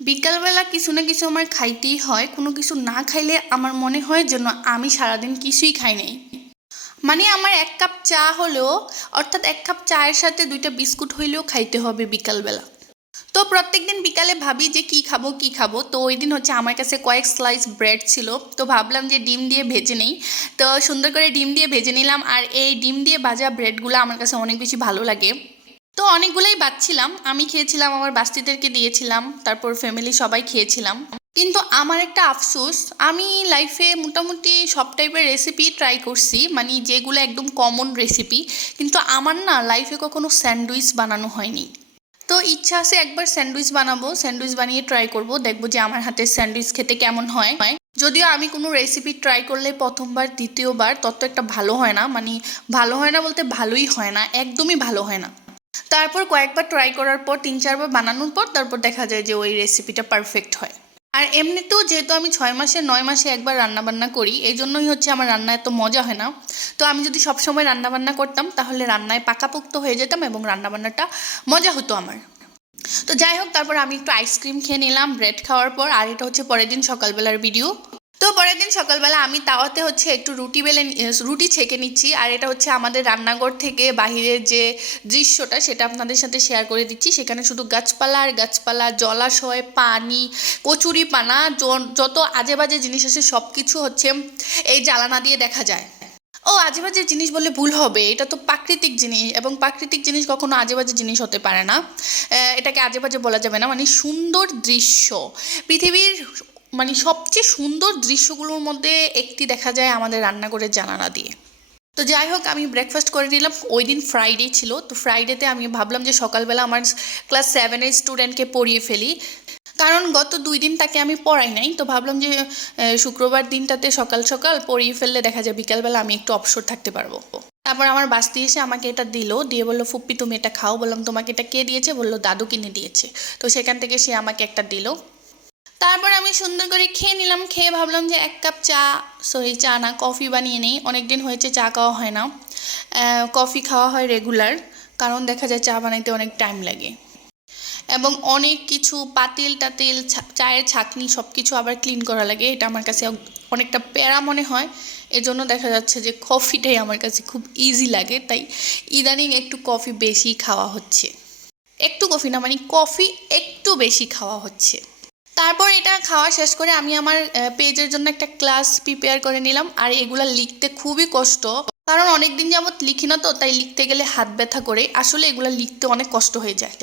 বিকালবেলা কিছু না কিছু আমার খাইতেই হয়। কোনো কিছু না খাইলে আমার মনে হয় যেন আমি সারাদিন কিছুই খাই নাই। মানে আমার ১ কাপ চা হলেও, অর্থাৎ ১ কাপ চায়ের সাথে ২ টা বিস্কুট হইলেও খাইতে হবে বিকালবেলা। তো প্রত্যেকদিন বিকালে ভাবি যে কি খাবো কি খাবো, তো ওই দিন হচ্ছে আমার কাছে কয়েক স্লাইস ব্রেড ছিল, তো ভাবলাম যে ডিম দিয়ে ভেজে নেই। তো সুন্দর করে ডিম দিয়ে ভেজে নিলাম, আর এই ডিম দিয়ে ভাজা ব্রেডগুলো আমার কাছে অনেক বেশি ভালো লাগে। তো অনেকগুলোই বাঁচছিলাম, আমি খেয়েছিলাম, আমার বাস্তিদেরকে দিয়েছিলাম, তারপর ফ্যামিলি সবাই খেয়েছিলাম। কিন্তু আমার একটা আফসোস, আমি লাইফে মোটামুটি সব টাইপের রেসিপি ট্রাই করছি, মানে যেগুলো একদম কমন রেসিপি, কিন্তু আমার না লাইফে কখনো স্যান্ডউইচ বানানো হয়নি। তো ইচ্ছা আছে একবার স্যান্ডউইচ বানাবো, স্যান্ডউইচ বানিয়ে ট্রাই করব, দেখবো যে আমার হাতের স্যান্ডউইচ খেতে কেমন হয়। যদিও আমি কোনো রেসিপি ট্রাই করলে প্রথমবার দ্বিতীয়বার তত একটা ভালো হয় না, মানে ভালো হয় না বলতে ভালোই হয় না, একদমই ভালো হয় না। তারপর কয়েকবার ট্রাই করার পর ৩-৪ বার বানানোর পর তারপর দেখা যায় যে ওই রেসিপিটা পারফেক্ট হয়। আর এমনিতেও যেহেতু আমি ৬ মাসে ৯ মাসে একবার রান্নাবান্না করি, এই জন্যই হচ্ছে আমার রান্না এত মজা হয় না। তো আমি যদি সবসময় রান্নাবান্না করতাম তাহলে রান্নায় পাকাপোক্ত হয়ে যেতাম এবং রান্নাবান্নাটা মজা হতো আমার। তো যাই হোক, তারপর আমি একটু আইসক্রিম খেয়ে নিলাম ব্রেড খাওয়ার পর, আর এটা হচ্ছে পরের দিন সকালবেলার ভিডিও। তো পরের দিন সকালবেলা আমি তাওয়াতে হচ্ছে একটু রুটি ছেঁকে নিচ্ছি, আর এটা হচ্ছে আমাদের রান্নাঘর থেকে বাহিরের যে দৃশ্যটা সেটা আপনাদের সাথে শেয়ার করে দিচ্ছি। সেখানে শুধু গাছপালা আর গাছপালা, জলাশয়, পানি, কচুরিপানা, যত আজে বাজে জিনিস আছে সব কিছু হচ্ছে এই জানালা দিয়ে দেখা যায়। ও আজেবাজে জিনিস বললে ভুল হবে, এটা তো প্রাকৃতিক জিনিস, এবং প্রাকৃতিক জিনিস কখনো আজেবাজে জিনিস হতে পারে না। এটাকে আজেবাজে বলা যাবে না, মানে সুন্দর দৃশ্য। পৃথিবীর মানে সবচেয়ে সুন্দর দৃশ্যগুলোর মধ্যে একটি দেখা যায় আমাদের রান্নাঘরের জানালা দিয়ে। তো যাই হোক, আমি ব্রেকফাস্ট করে নিলাম। ওই দিন ফ্রাইডে ছিল, তো ফ্রাইডেতে আমি ভাবলাম যে সকালবেলা আমার ক্লাস 7-এর স্টুডেন্টকে পড়িয়ে ফেলি, কারণ গত ২ দিন তাকে আমি পড়াই নাই। তো ভাবলাম যে শুক্রবার দিনটাতে সকাল সকাল পড়িয়ে ফেললে দেখা যায় বিকালবেলা আমি একটু অবসর থাকতে পারবো। তারপর আমার বাস্তি এসে আমাকে এটা দিল, দিয়ে বললো ফুপ্পি তুমি এটা খাও। বললাম তোমাকে এটা কে দিয়েছে? বললো দাদু কিনে দিয়েছে। তো সেখান থেকে সে আমাকে একটা দিল। তারপর আমি সুন্দর করে খেয়ে নিলাম। খেয়ে ভাবলাম যে ১ কাপ চা, সরি চা না, কফি বানিয়ে নিই। অনেক দিন হয়েছে চা খাওয়া হয় না, কফি খাওয়া হয় রেগুলার, কারণ দেখা যায় চা বানাইতে অনেক টাইম লাগে এবং অনেক কিছু পাতিল টাতিল, চায়ের ছাঁকনি সব কিছু আবার ক্লিন করা লাগে। এটা আমার কাছে অনেকটা প্যারা মনে হয়, এজন্য দেখা যাচ্ছে যে কফিটাই আমার কাছে খুব ইজি লাগে। তাই ইদানিং একটু কফি বেশি খাওয়া হচ্ছে, একটু কফি না মানে কফি একটু বেশি খাওয়া হচ্ছে। তারপর এটা খাওয়া শেষ করে আমি আমার পেজের জন্য একটা ক্লাস প্রিপেয়ার করে নিলাম, আর এগুলা লিখতে খুবই কষ্ট, কারণ অনেক দিন যাবত লিখি না, তো তাই লিখতে গেলে হাত ব্যথা করে, আসলে এগুলা লিখতে অনেক কষ্ট হয়ে যায়।